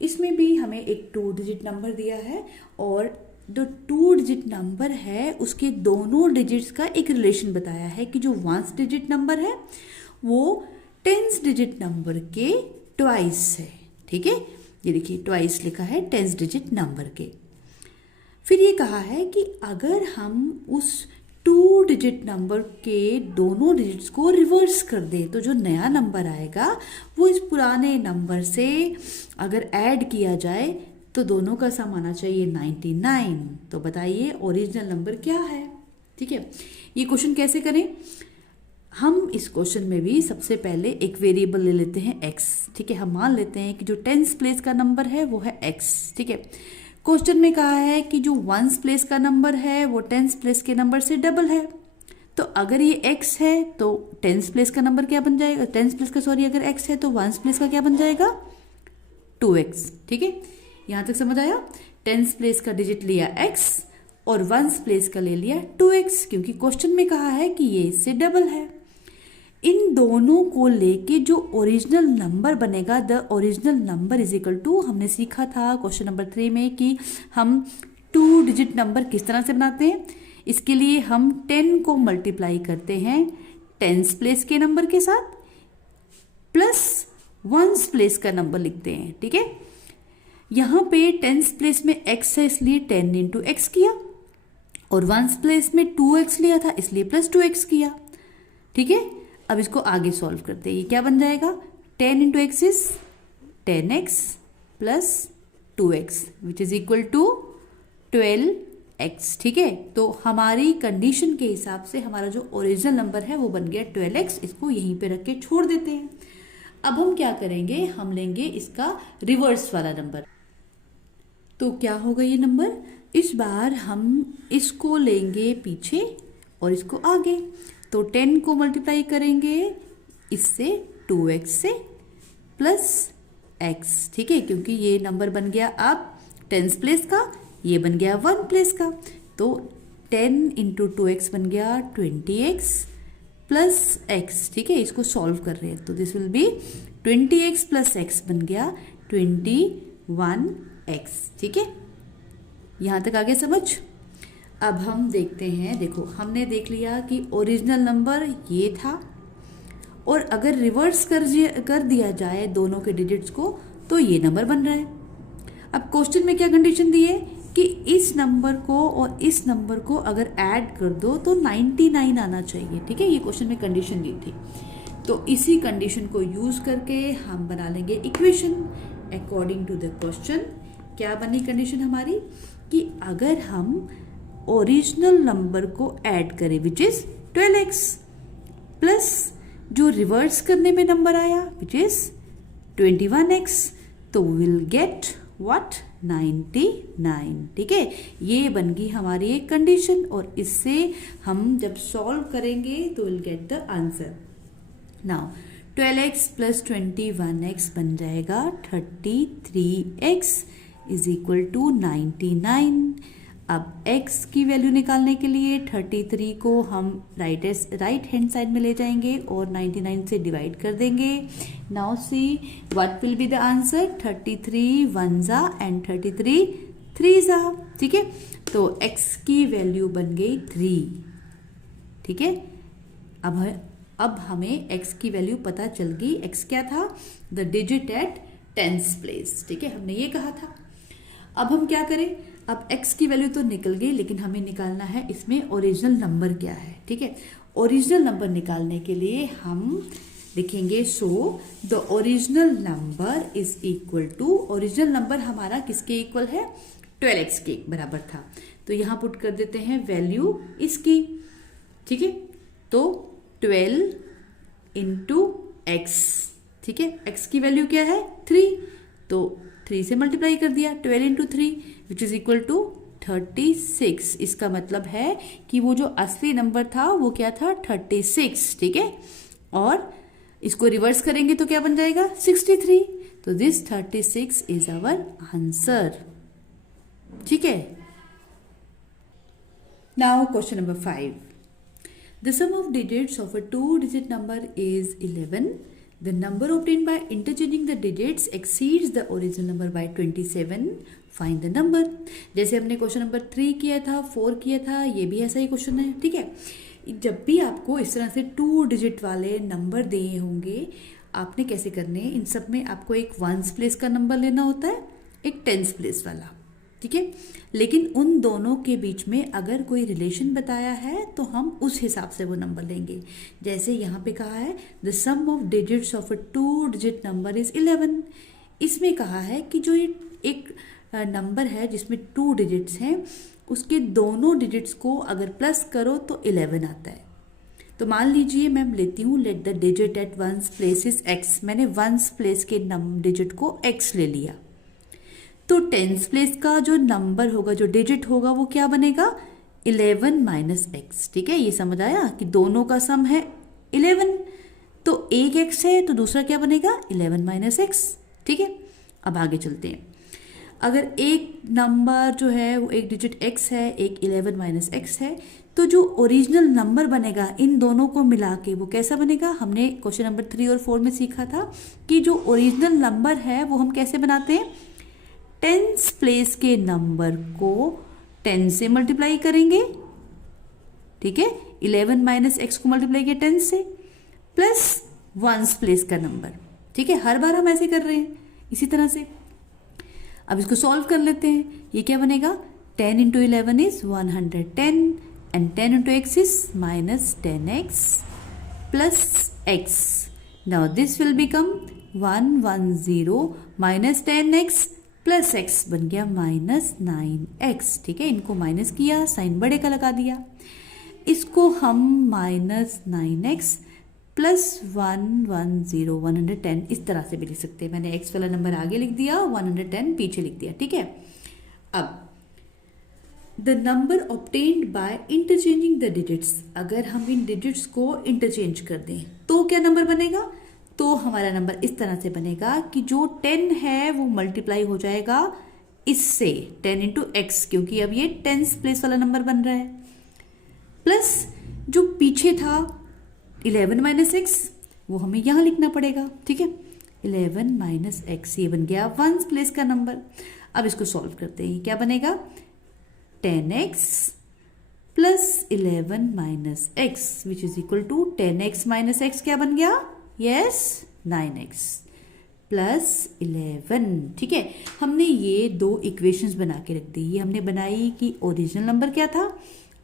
इसमें भी हमें एक 2 डिजिट नंबर दिया है और जो 2 डिजिट नंबर है उसके दोनों डिजिट्स का एक रिलेशन बताया है कि जो 1st डिजिट नंबर है वो 10th डिजिट नंबर के ट्वाइस है। ठीक है, ये देखिए ट्वाइस लिखा है 10 डिजिट नंबर के। फिर ये कहा है कि अगर हम उस 2 डिजिट नंबर के दोनों डिजिट्स को रिवर्स कर दें तो जो नया नंबर आएगा वो इस पुराने नंबर से अगर ऐड किया जाए तो दोनों का सम आना चाहिए 99। तो बताइए ओरिजिनल नंबर क्या है। ठीक है, ये क्वेश्चन कैसे करें। हम इस क्वेश्चन में भी सबसे पहले एक वेरिएबल ले लेते हैं x। ठीक है, हम मान लेते हैं कि जो 10th प्लेस का नंबर है वो है x। ठीक है, क्वेश्चन में कहा है कि जो 1st प्लेस का नंबर है वो 10th प्लेस के नंबर से डबल है। तो अगर ये x है तो 10th प्लेस का नंबर क्या बन जाएगा, 10th प्लेस का सॉरी अगर x है तो 1st प्लेस का क्या बन जाएगा 2x। ठीक है, यहां तक समझ आया। 10th प्लेस का डिजिट लिया x और 1st प्लेस का ले लिया 2x, क्योंकि क्वेश्चन में कहा है कि ये इससे डबल है। इन दोनों को लेके जो ओरिजिनल नंबर बनेगा, the original number is equal to, हमने सीखा था क्वेश्चन नंबर 3 में कि हम 2 डिजिट नंबर किस तरह से बनाते हैं। इसके लिए हम 10 को मल्टीप्लाई करते हैं 10th प्लेस के नंबर के साथ प्लस 1st प्लेस का नंबर लिखते हैं। ठीक है, यहाँ पे 10th प्लेस में x है इसलिए 10 इंटू एक्स किया और 1st प्लेस में 2x लिया था इसलिए प्लस 2x किया। ठीक है, अब इसको आगे सॉल्व करते हैं। ये क्या बन जाएगा 10 into x is 10x plus 2x which is equal to 12x। ठीक है, तो हमारी कंडीशन के हिसाब से हमारा जो ओरिजिनल नंबर है वो बन गया 12x। इसको यहीं पे रख के छोड़ देते हैं। अब हम क्या करेंगे, हम लेंगे इसका रिवर्स वाला नंबर। तो क्या होगा ये नंबर, इस बार हम इसको लेंगे पीछे और इसको आगे। तो 10 को मल्टीप्लाई करेंगे इससे 2x से प्लस x। ठीक है, क्योंकि ये नंबर बन गया अब 10th प्लेस का, ये बन गया 1 प्लेस का। तो 10 इंटू 2x बन गया 20x प्लस x। ठीक है, इसको सॉल्व कर रहे हैं तो this will B 20x plus x बन गया 21x। ठीक है, यहां तक आगे समझ। अब हम देखते हैं, देखो हमने देख लिया कि ओरिजिनल नंबर ये था और अगर रिवर्स कर दिया जाए दोनों के डिजिट्स को तो ये नंबर बन रहा है। अब क्वेश्चन में क्या कंडीशन दी है कि इस नंबर को और इस नंबर को अगर ऐड कर दो तो 99 आना चाहिए। ठीक है, ये क्वेश्चन में कंडीशन दी थी। तो इसी कंडीशन को यूज करके हम बना लेंगे equation according to the question. क्या बनी कंडीशन हमारी कि अगर हम ओरिजिनल नंबर को ऐड करें विच इज 12x प्लस जो रिवर्स करने में नंबर आया विच इज 21x, तो विल गेट व्हाट 99। ठीक है, ये बन गई हमारी एक कंडीशन और इससे हम जब सॉल्व करेंगे तो will get the answer. Now 12x plus 21x बन जाएगा 33x इज इक्वल टू 99। अब x की वैल्यू निकालने के लिए 33 को हम राइट हैंड साइड में ले जाएंगे और 99 से डिवाइड कर देंगे। Now see what will be the answer, 33 1 and 33 3। ठीक है, तो x की वैल्यू बन गई 3। ठीक है, अब हमें x की वैल्यू पता चल गई। x क्या था, the digit eight 10th place. ठीक है, हमने ये कहा था। अब हम क्या करें, अब x की वैल्यू तो निकल गई लेकिन हमें निकालना है इसमें ओरिजिनल नंबर क्या है। ठीक है, ओरिजिनल नंबर निकालने के लिए हम लिखेंगे so the original number is equal to, original number हमारा किसके इक्वल है 12x के बराबर था। तो यहां पुट कर देते हैं वैल्यू इसकी। ठीक है, तो 12 इंटू एक्स। ठीक है, x की वैल्यू क्या है 3, तो 3 से मल्टीप्लाई कर दिया 12 into 3 which is equal to 36। इसका मतलब है कि वो जो असली नंबर था वो क्या था 36। ठीक है, और इसको रिवर्स करेंगे तो क्या बन जाएगा 63। तो दिस 36 इज आवर आंसर। ठीक है, now question number 5। The sum of digits of a 2-digit number is 11. The number obtained by interchanging the digits exceeds the original number by 27. Find the number. जैसे हमने क्वेश्चन नंबर 3 किया था, 4 किया था, ये भी ऐसा ही क्वेश्चन है। ठीक है, जब भी आपको इस तरह से 2 डिजिट वाले नंबर दिए होंगे, आपने कैसे करने हैं, इन सब में आपको एक वंस प्लेस का नंबर लेना होता है, एक टेंस प्लेस वाला, ठीक है। लेकिन उन दोनों के बीच में अगर कोई रिलेशन बताया है तो हम उस हिसाब से वो नंबर लेंगे। जैसे यहाँ पे कहा है the sum of digits of a 2 digit number is 11। इसमें कहा है कि जो ये एक नंबर है जिसमें 2 डिजिट्स हैं, उसके दोनों डिजिट्स को अगर प्लस करो तो 11 आता है। तो मान लीजिए मैं लेती हूँ let the digit at ones place is x। मैंने वंस प्लेस के डिजिट को x ले लिया, तो टेंस प्लेस का जो नंबर होगा, जो डिजिट होगा, वो क्या बनेगा 11 माइनस एक्स। ठीक है, ये समझ आया कि दोनों का सम है 11, तो एक x है तो दूसरा क्या बनेगा 11 माइनस एक्स। ठीक है, अब आगे चलते हैं। अगर एक नंबर जो है वो एक डिजिट x है, एक 11 माइनस एक्स है, तो जो ओरिजिनल नंबर बनेगा इन दोनों को मिला के वो कैसा बनेगा। हमने क्वेश्चन नंबर 3 और 4 में सीखा था कि जो ओरिजिनल नंबर है वो हम कैसे बनाते हैं, टेंस प्लेस के नंबर को 10 से मल्टीप्लाई करेंगे। ठीक है, 11 माइनस एक्स को मल्टीप्लाई किया 10 से, प्लस वंस प्लेस का नंबर। ठीक है, हर बार हम ऐसे कर रहे हैं इसी तरह से। अब इसको सॉल्व कर लेते हैं। ये क्या बनेगा 10 into 11 is 110 and 10 into x is minus 10x plus x। Now this will become 110 minus 10x plus x बन गया माइनस 9x। ठीक है, इनको माइनस किया, साइन बड़े का लगा दिया। इसको हम माइनस 9x प्लस 110 इस तरह से भी लिख सकते हैं। मैंने x वाला नंबर आगे लिख दिया, 110 पीछे लिख दिया। ठीक है, अब the number obtained by interchanging the digits. अगर हम इन डिजिट्स को इंटरचेंज कर दें तो क्या नंबर बनेगा, तो हमारा नंबर इस तरह से बनेगा कि जो 10 है वो मल्टीप्लाई हो जाएगा इससे 10 इंटू एक्स, क्योंकि अब ये टेंस प्लेस वाला नंबर बन रहा है, प्लस जो पीछे था 11 माइनस एक्स वो हमें यहाँ लिखना पड़ेगा। ठीक है, 11 माइनस एक्स ये बन गया वंस प्लेस का नंबर। अब इसको सॉल्व करते हैं, क्या बनेगा 10x plus 11 minus x which is equal to 10x minus x क्या बन गया, यस 9x प्लस 11। ठीक है, हमने ये दो इक्वेशंस बना के रख दी। ये हमने बनाई कि ओरिजिनल नंबर क्या था,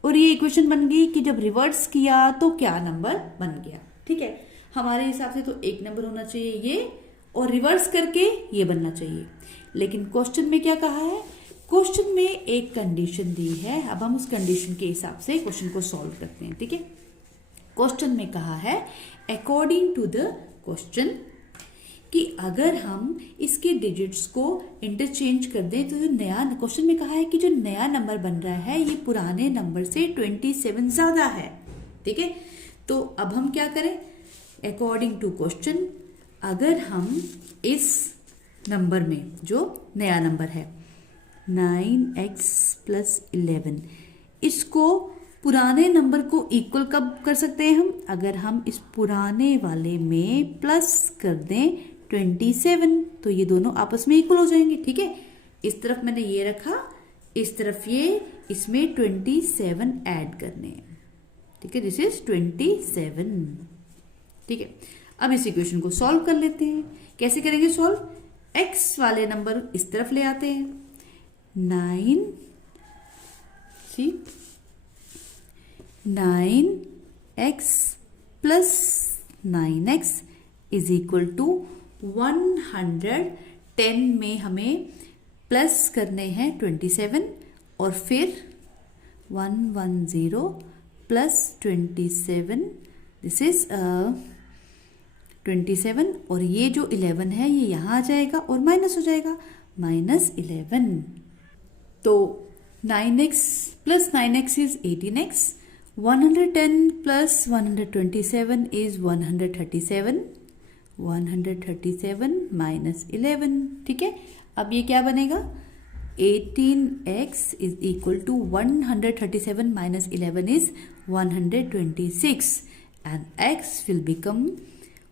और ये इक्वेशन बन गई कि जब रिवर्स किया तो क्या नंबर बन गया। ठीक है, हमारे हिसाब से तो एक नंबर होना चाहिए ये, और रिवर्स करके ये बनना चाहिए। लेकिन क्वेश्चन में क्या कहा है, क्वेश्चन में एक कंडीशन दी है। अब हम उस कंडीशन के हिसाब से क्वेश्चन को सॉल्व करते हैं। ठीक है, क्वेश्चन में कहा है अकॉर्डिंग टू द क्वेश्चन कि अगर हम इसके डिजिट्स को इंटरचेंज कर दें तो जो नया क्वेश्चन में कहा है कि जो नया नंबर बन रहा है ये पुराने नंबर से 27 ज्यादा है। ठीक है, तो अब हम क्या करें, अकॉर्डिंग टू क्वेश्चन अगर हम इस नंबर में जो नया नंबर है 9x प्लस 11 इसको पुराने नंबर को इक्वल कब कर सकते हैं हम, अगर हम इस पुराने वाले में प्लस कर दें 27 तो ये दोनों आपस में इक्वल हो जाएंगे। ठीक है, इस तरफ मैंने ये रखा, इस तरफ ये, इसमें 27 ऐड करने हैं। ठीक है, दिस इज 27। ठीक है, अब इस इक्वेशन को सॉल्व कर लेते हैं। कैसे करेंगे सॉल्व, x वाले नंबर इस तरफ ले आते हैं, 9x plus 9x is equal to 110 में हमें प्लस करने हैं 27 और फिर 110 प्लस 27 दिस इज 27 और ये जो 11 है ये यहाँ आ जाएगा और माइनस हो जाएगा माइनस 11। तो 9x plus 9x is 18x, 110 plus 127 is 137, 137 minus 11। ठीक है, अब ये क्या बनेगा 18x is equal to 137 minus 11 is 126 and x will become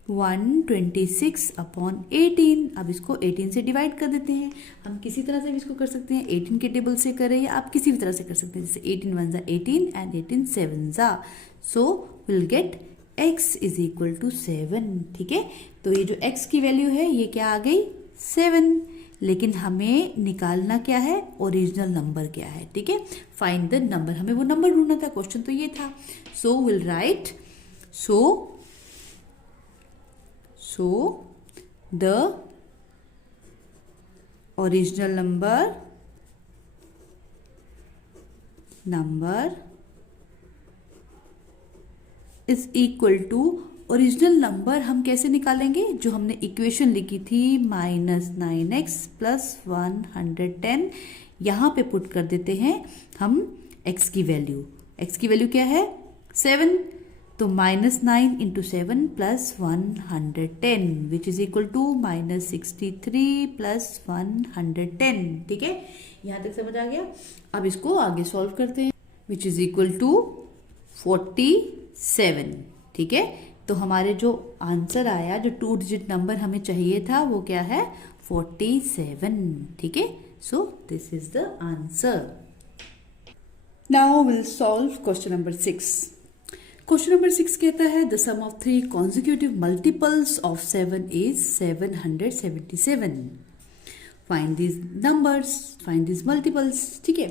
126 upon 18। अब इसको 18 से डिवाइड कर देते हैं। हम किसी तरह से भी इसको कर सकते हैं, 18 के टेबल से करें या आप किसी भी तरह से कर सकते हैं, जैसे 18 1 ज़ा 18 एंड 18 7 ज़ा, so will get x is equal to 7। ठीक है, तो ये जो x की वैल्यू है ये क्या आ गई 7, लेकिन हमें निकालना क्या है, ओरिजिनल नंबर क्या है। ठीक है, फाइंड द नंबर, हमें वो नंबर ढूंढना था, क्वेश्चन तो ये था। So will write so the original number is equal to, original number हम कैसे निकालेंगे, जो हमने इक्वेशन लिखी थी -9x प्लस 110, यहां पे पुट कर देते हैं हम x की वैल्यू क्या है 7, तो -9 into 7 plus 110 which is equal to -63 plus 110। ठीक है, यहां तक समझ आ गया। अब इसको आगे सॉल्व करते हैं, विच इज इक्वल टू 47। ठीक है, तो हमारे जो आंसर आया, जो 2 डिजिट नंबर हमें चाहिए था, वो क्या है 47। ठीक है, so this is the answer. Now will solve question number 6। Question number 6 कहता है the sum of 3 consecutive multiples of 7 is 777। Find this numbers, find this multiples. ठीक है,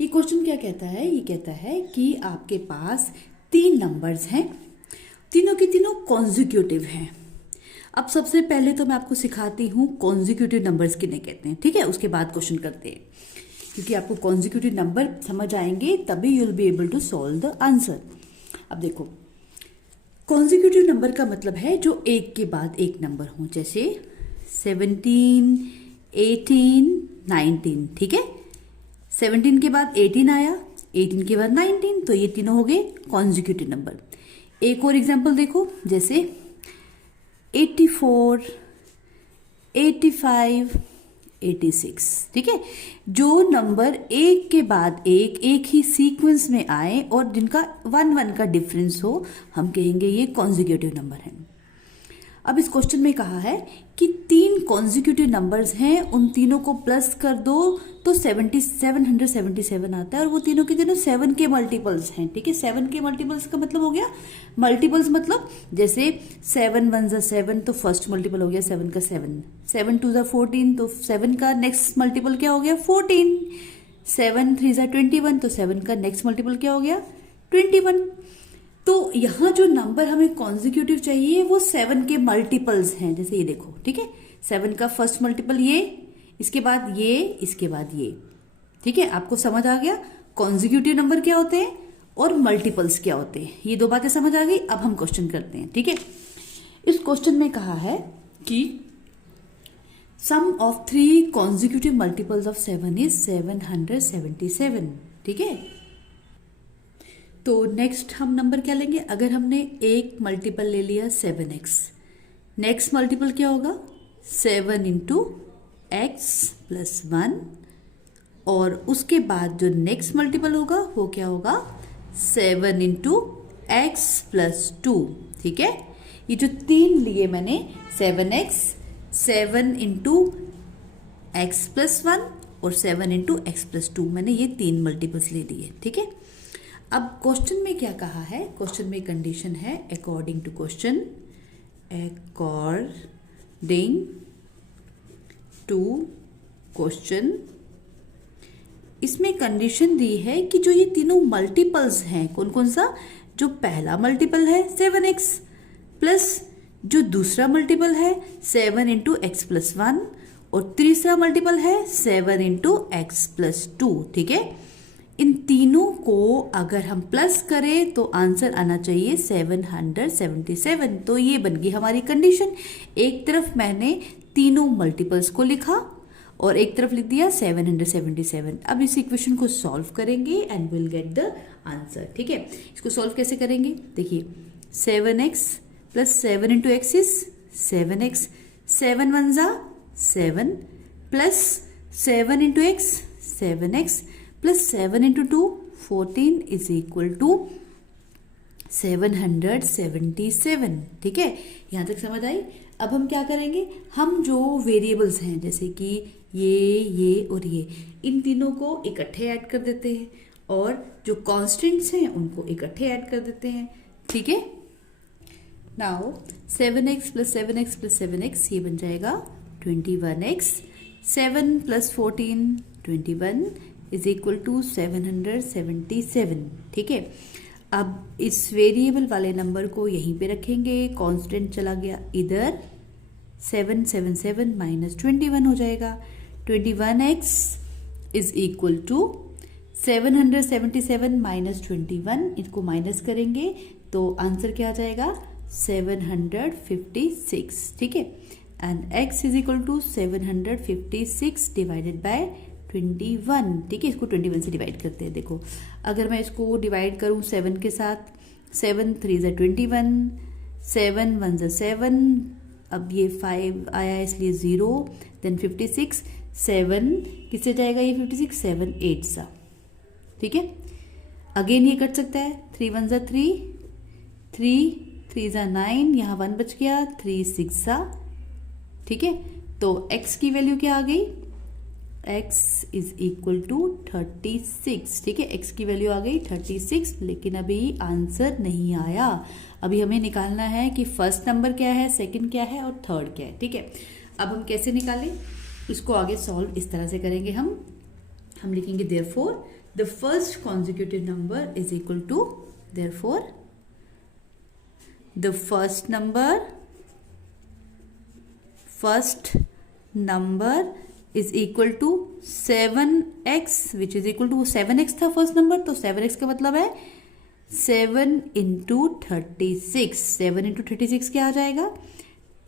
ये क्वेश्चन क्या कहता है, ये कहता है कि आपके पास 3 नंबर्स हैं, तीनों की तीनों कॉन्जिक्यूटिव हैं। अब सबसे पहले तो मैं आपको सिखाती हूँ कॉन्जिक्यूटिव नंबर्स किन्हें कहते हैं। ठीक है, उसके बाद क्वेश्चन करते हैं, क्योंकि आपको कॉन्जिक्यूटिव नंबर समझ आएंगे तभी you will be able to solve the answer. अब देखो, कॉन्जिक्यूटिव नंबर का मतलब है जो एक के बाद एक नंबर हो, जैसे 17, 18, 19। ठीक है, 17 के बाद 18 आया, 18 के बाद 19, तो ये तीनों हो गए कॉन्जिक्यूटिव नंबर। एक और एग्जांपल देखो, जैसे 84, 85, 86। ठीक है, जो नंबर एक के बाद एक ही सीक्वेंस में आए और जिनका 1 का डिफरेंस हो, हम कहेंगे ये कॉन्जिक्यूटिव नंबर है। अब इस क्वेश्चन में कहा है कि 3 कॉन्जिक्यूटिव नंबर्स हैं, उन तीनों को प्लस कर दो तो 777 आता है, और वो तीनों के तीनों 7 के मल्टीपल्स हैं। ठीक है, 7 के मल्टीपल्स का मतलब हो गया, मल्टीपल्स मतलब जैसे 7 1 ज़ा 7, तो फर्स्ट मल्टीपल हो गया 7 का 7, 7 2 ज़ा 14, तो 7 का नेक्स्ट मल्टीपल क्या हो गया 14, 7 3 ज़ा 21, तो 7 का नेक्स्ट मल्टीपल क्या हो गया 21। तो यहाँ जो नंबर हमें कॉन्जिक्यूटिव चाहिए वो 7 के मल्टीपल्स हैं, जैसे ये देखो। ठीक है, 7 का फर्स्ट मल्टीपल ये, इसके बाद ये, इसके बाद ये। ठीक है, आपको समझ आ गया कॉन्जिक्यूटिव नंबर क्या होते हैं और मल्टीपल्स क्या होते हैं, ये 2 बातें समझ आ गई। अब हम क्वेश्चन करते हैं। ठीक है, इस क्वेश्चन में कहा है कि sum of 3 consecutive multiples of 7 is 777। ठीक है, तो नेक्स्ट हम नंबर क्या लेंगे, अगर हमने एक मल्टीपल ले लिया 7x, नेक्स्ट मल्टीपल क्या होगा 7 इंटू एक्स प्लस 1, और उसके बाद जो नेक्स्ट मल्टीपल होगा वो क्या होगा 7 इंटू एक्स प्लस 2। ठीक है, ये जो 3 लिए मैंने 7x, 7 इंटू एक्स प्लस 1 और 7 इंटू एक्स प्लस 2, मैंने ये 3 मल्टीपल्स ले लिए। ठीक है, अब क्वेश्चन में क्या कहा है, क्वेश्चन में कंडीशन है according to question, according to question, इसमें कंडीशन दी है कि जो ये तीनों मल्टीपल्स हैं, कौन कौन सा, जो पहला मल्टीपल है 7x प्लस जो दूसरा मल्टीपल है 7 इंटू एक्स प्लस 1 और तीसरा मल्टीपल है 7 इंटू एक्स प्लस 2। ठीक है, इन तीनों को अगर हम प्लस करें तो आंसर आना चाहिए 777। तो ये बन गई हमारी कंडीशन। एक तरफ मैंने तीनों मल्टीपल्स को लिखा और एक तरफ लिख दिया 777। अब इस इक्वेशन को सॉल्व करेंगे and will get the answer. ठीक है, इसको सॉल्व कैसे करेंगे, देखिए 7x plus 7 into x is 7x, 7 1 ज़ा 7 plus 7 into x 7x plus 7 into 2 14 is equal to 777। ठीक है, यहां तक समझ आई। अब हम क्या करेंगे, हम जो वेरिएबल्स हैं जैसे कि ये और ये, इन तीनों को इकट्ठे ऐड कर देते हैं और जो कॉन्स्टेंट्स हैं उनको इकट्ठे ऐड कर देते हैं। ठीक है, now 7x plus 7x plus 7x ये बन जाएगा 21x, 7 plus 14 21 is equal to 777। ठीक है, अब इस वेरिएबल वाले नंबर को यहीं पे रखेंगे, कांस्टेंट चला गया इधर, 777 माइनस 21 हो जाएगा। 21x is equal to 777 minus 21, इसको माइनस करेंगे तो आंसर क्या आ जाएगा 756। ठीक है, and x is equal to 756 divided by 21। ठीक है, इसको 21 से डिवाइड करते हैं। देखो अगर मैं इसको डिवाइड करूं 7 के साथ, 7 3 ज़ा 21, 7 1 ज़ा 7, अब ये 5 आया इसलिए 0, देन 56, 7 किससे जाएगा ये 56, 7 8 सा। ठीक है, अगेन ये कट सकता है, 3 1 ज़ा 3, 3 3 ज़ा 9, यहाँ 1 बच गया, 3 6 सा। ठीक है, तो x की वैल्यू क्या आ गई, x इज इक्वल टू 36। ठीक है, x की वैल्यू आ गई 36, लेकिन अभी आंसर नहीं आया। अभी हमें निकालना है कि फर्स्ट नंबर क्या है, सेकंड क्या है और थर्ड क्या है। ठीक है, अब हम कैसे निकालें, इसको आगे सॉल्व इस तरह से करेंगे। हम लिखेंगे therefore the first consecutive number is equal to, therefore the first number is equal to 7x, which is equal to 7x था फर्स्ट नंबर, तो 7x का मतलब है 7 इंटू 36। 7 इंटू 36 क्या आ जाएगा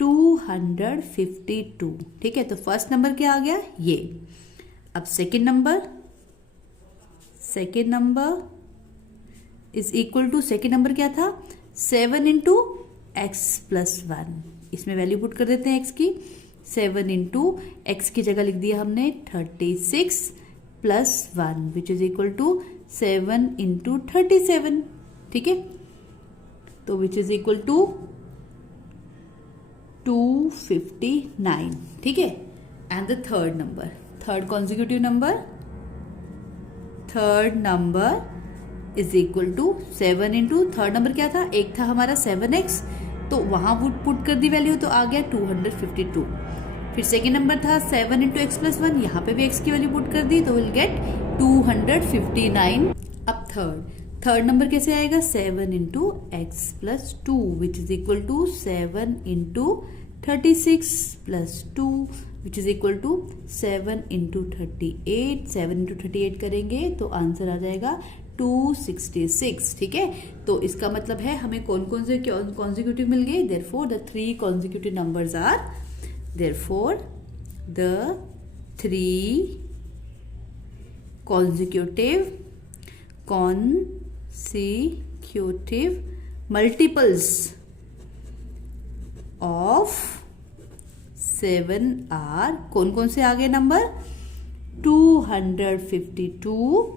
252। ठीक है, तो फर्स्ट नंबर क्या आ गया ये। अब second number is equal to, second number क्या था 7 इंटू एक्स प्लस 1, इसमें वैल्यू पुट कर देते हैं x की। 7 इंटू एक्स की जगह लिख दिया हमने 36 plus 1 which is equal to 7 into 37। ठीक है, तो विच इज इक्वल टू 259। ठीक है, and the third consecutive number is equal to 7 into, third number क्या था, एक था हमारा 7x, तो वहां पुट कर दी वैल्यू तो आ गया 252। फिर सेकेंड नंबर था 7 इंटू एक्स प्लस 1, यहाँ पे भी x की वैल्यू पुट कर दी तो विल गेट 259। अब थर्ड नंबर कैसे आएगा, 7 into x plus 2 which is equal to 7 into 36 plus 2 which is equal to 7 into 38। 7 into 38 करेंगे तो आंसर आ जाएगा 266। ठीक है, तो इसका मतलब है हमें कौन कौन से कॉन्जिक्यूटिव मिल गए। Therefore the three consecutive numbers are, therefore the three consecutive multiples of 7 are, कौन कौन से आ गए नंबर 252,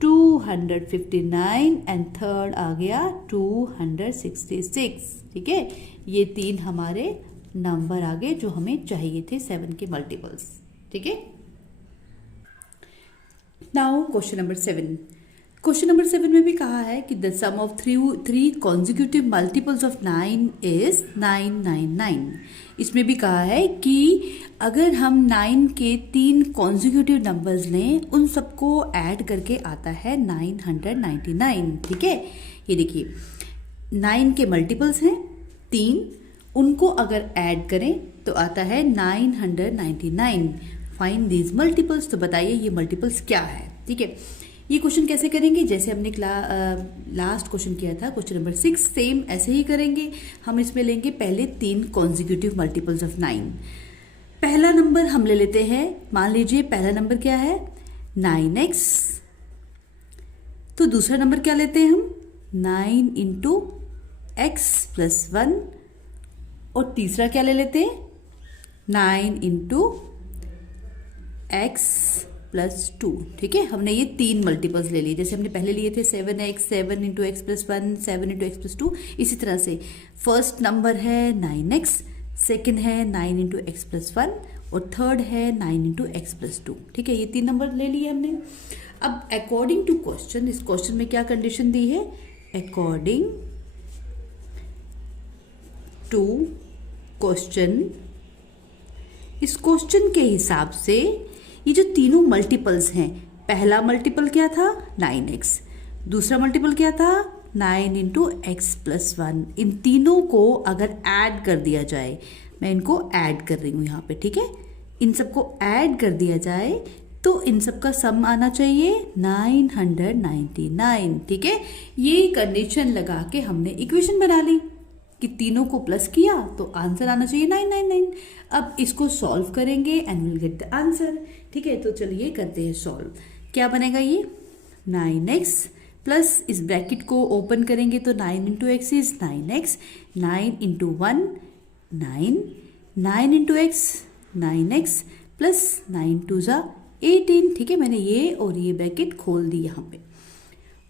259 एंड थर्ड आ गया 266। ठीक है, ये तीन हमारे नंबर आ गए जो हमें चाहिए थे 7 के मल्टीपल्स। ठीक है, now question number 7। Question number 7 में भी कहा है कि the sum of three consecutive multiples of 9 is 999। इसमें भी कहा है कि अगर हम 9 के 3 कॉन्जिक्यूटिव नंबर्स लें, उन सबको ऐड करके आता है 999। ठीक है, ये देखिए 9 के मल्टीपल्स हैं 3, उनको अगर ऐड करें तो आता है 999। फाइंड दीज मल्टीपल्स, तो बताइए ये मल्टीपल्स क्या है। ठीक है, ये क्वेश्चन कैसे करेंगे, जैसे हमने लास्ट क्वेश्चन किया था क्वेश्चन नंबर 6, सेम ऐसे ही करेंगे। हम इसमें लेंगे पहले 3 कॉन्जिक्यूटिव मल्टीपल्स ऑफ 9। पहला नंबर हम ले लेते हैं, मान लीजिए पहला नंबर क्या है 9x, तो दूसरा नंबर क्या लेते हैं हम 9 इंटू एक्स प्लस 1, और तीसरा क्या ले लेते हैं 9 इंटू एक्स प्लस 2। ठीक है, हमने ये 3 मल्टीपल्स ले लिए, जैसे हमने पहले लिए थे 7x, 7 into x plus 1, 7 into x plus 2। इसी तरह से फर्स्ट नंबर है 9x, सेकेंड है 9 इंटू एक्स प्लस 1 और थर्ड है 9 इंटू एक्स प्लस 2। ठीक है, ये 3 नंबर ले लिए हमने। अब अकॉर्डिंग टू क्वेश्चन, इस क्वेश्चन में क्या कंडीशन दी है, अकॉर्डिंग टू क्वेश्चन। इस क्वेश्चन के हिसाब से ये जो तीनों मल्टीपल्स हैं, पहला मल्टीपल क्या था 9x, दूसरा मल्टीपल क्या था 9 इंटू एक्स प्लस 1, इन तीनों को अगर ऐड कर दिया जाए, मैं इनको ऐड कर रही हूँ यहाँ पे, ठीक है, इन सबको ऐड कर दिया जाए तो इन सब का सम आना चाहिए 999, ठीक है। ये कंडीशन लगा के हमने इक्वेशन बना ली कि तीनों को प्लस किया तो आंसर आना चाहिए 999। अब इसको सॉल्व करेंगे and will get the answer, ठीक है। तो चलिए करते हैं सॉल्व। क्या बनेगा ये 9x प्लस इस ब्रैकेट को ओपन करेंगे तो 9 into x is 9x, 9 into 1 9, 9 into x 9x plus 9 two ज़ा 18, ठीक है। मैंने ये और ये ब्रैकेट खोल दी यहाँ पे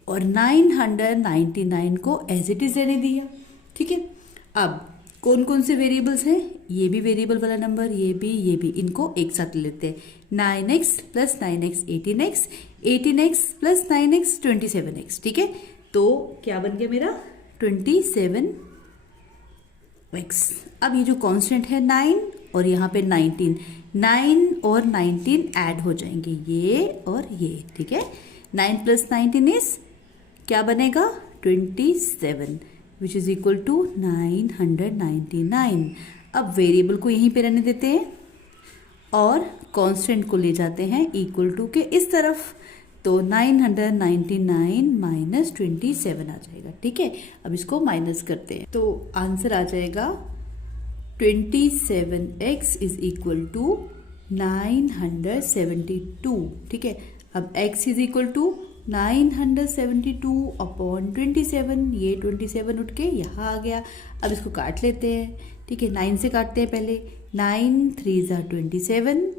और 999 को एज इट इज रहने दिया, ठीक है। अब कौन कौन से वेरिएबल्स हैं, ये भी वेरिएबल वाला नंबर, ये भी, इनको एक साथ लेते हैं। 9x plus 9x 18x, 18x plus 9x 27x, ठीक है। तो क्या बन गया मेरा 27x। अब ये जो कांस्टेंट है 9 और यहाँ पे 19, 9 और 19 ऐड हो जाएंगे, ये और ये, ठीक है। 9 प्लस 19 इज क्या बनेगा 27, विच इज इक्वल टू 999। अब वेरिएबल को यहीं पे रहने देते हैं और कांस्टेंट को ले जाते हैं इक्वल टू के इस तरफ, तो 999 माइनस 27 आ जाएगा, ठीक है। अब इसको माइनस करते हैं तो आंसर आ जाएगा 27x इज इक्वल टू 972, ठीक है। अब x is equal to 972 upon 27, ये 27 उठ के यहाँ आ गया। अब इसको काट लेते हैं, ठीक है। 9 से काटते हैं पहले, 9 3 ज़ा 27,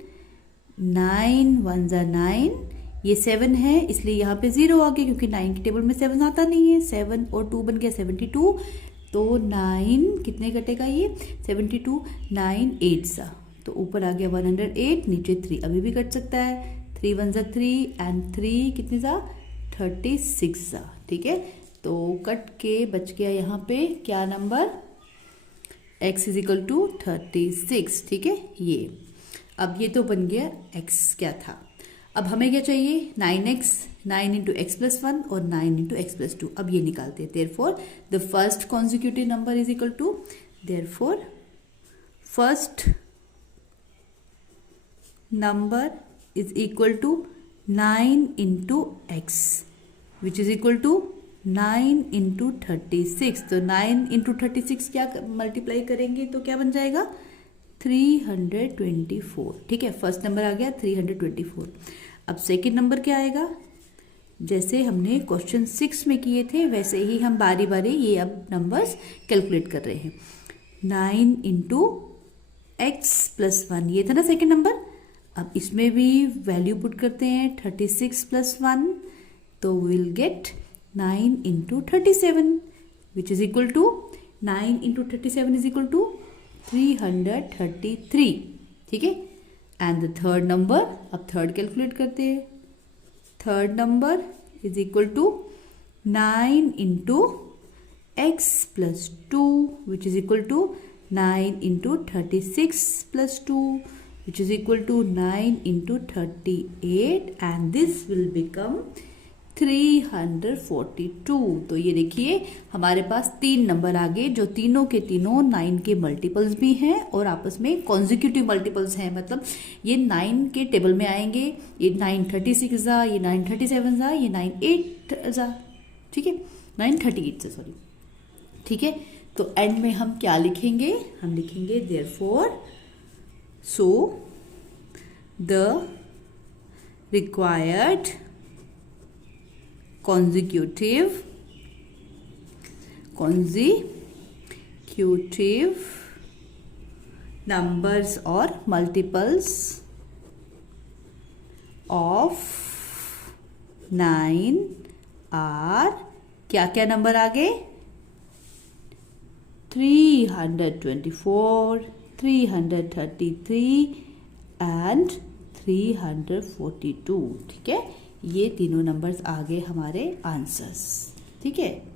9 1 ज़ा 9, ये 7 है इसलिए यहाँ पे 0 आ गया क्योंकि 9 की टेबल में 7 आता नहीं है। 7 और 2 बन गया 72, तो 9 कितने कटेगा ये 72, 9 8 सा, तो ऊपर आ गया 108, नीचे 3 अभी भी कट सकता है, 3 1 ज़ा 3 एंड 3 कितने सा 36 सा, ठीक है। तो कट के बच गया यहाँ पे क्या number x is equal to 36, ठीक है। ये अब ये तो बन गया x क्या था। अब हमें क्या चाहिए 9x, 9 इंटू एक्स प्लस 1 और 9 इंटू एक्स प्लस 2। अब ये निकालते हैं। Therefore the first consecutive number is equal to, therefore first number is equal to 9 into x, which is equal to 9 into 36। तो 9 into 36 क्या मल्टीप्लाई करेंगे तो क्या बन जाएगा 324, ठीक है। फर्स्ट नंबर आ गया 324। अब सेकंड नंबर क्या आएगा, जैसे हमने क्वेश्चन 6 में किए थे वैसे ही हम बारी बारी ये अब नंबर्स कैलकुलेट कर रहे हैं। 9 इंटू एक्स प्लस 1, ये था ना सेकंड नंबर। अब इसमें भी वैल्यू पुट करते हैं 36 प्लस 1, तो will get 9 into 37 which is equal to 9 into 37 is equal to 333, ठीक है। एंड द थर्ड नंबर, अब थर्ड कैलकुलेट करते हैं। Third number is equal to 9 into x plus 2 which is equal to 9 into 36 plus 2 which is equal to 9 into 38 and this will become 342। तो ये देखिए हमारे पास 3 नंबर आ गए जो तीनों के तीनों 9 के मल्टीपल्स भी हैं और आपस में कॉन्जिक्यूटिव मल्टीपल्स हैं, मतलब ये 9 के टेबल में आएंगे। ये 936 ज़ा, ये 937 ज़ा, ये 98 ज़ा, ठीक है, 938 से सॉरी, ठीक है। तो एंड में हम क्या लिखेंगे, हम लिखेंगे therefore so the required consecutive numbers or multiples of 9 are क्या क्या नंबर आ गए 324, 333 एंड 342, ठीक है। ये तीनों नंबर्स आ गए हमारे आंसर्स, ठीक है।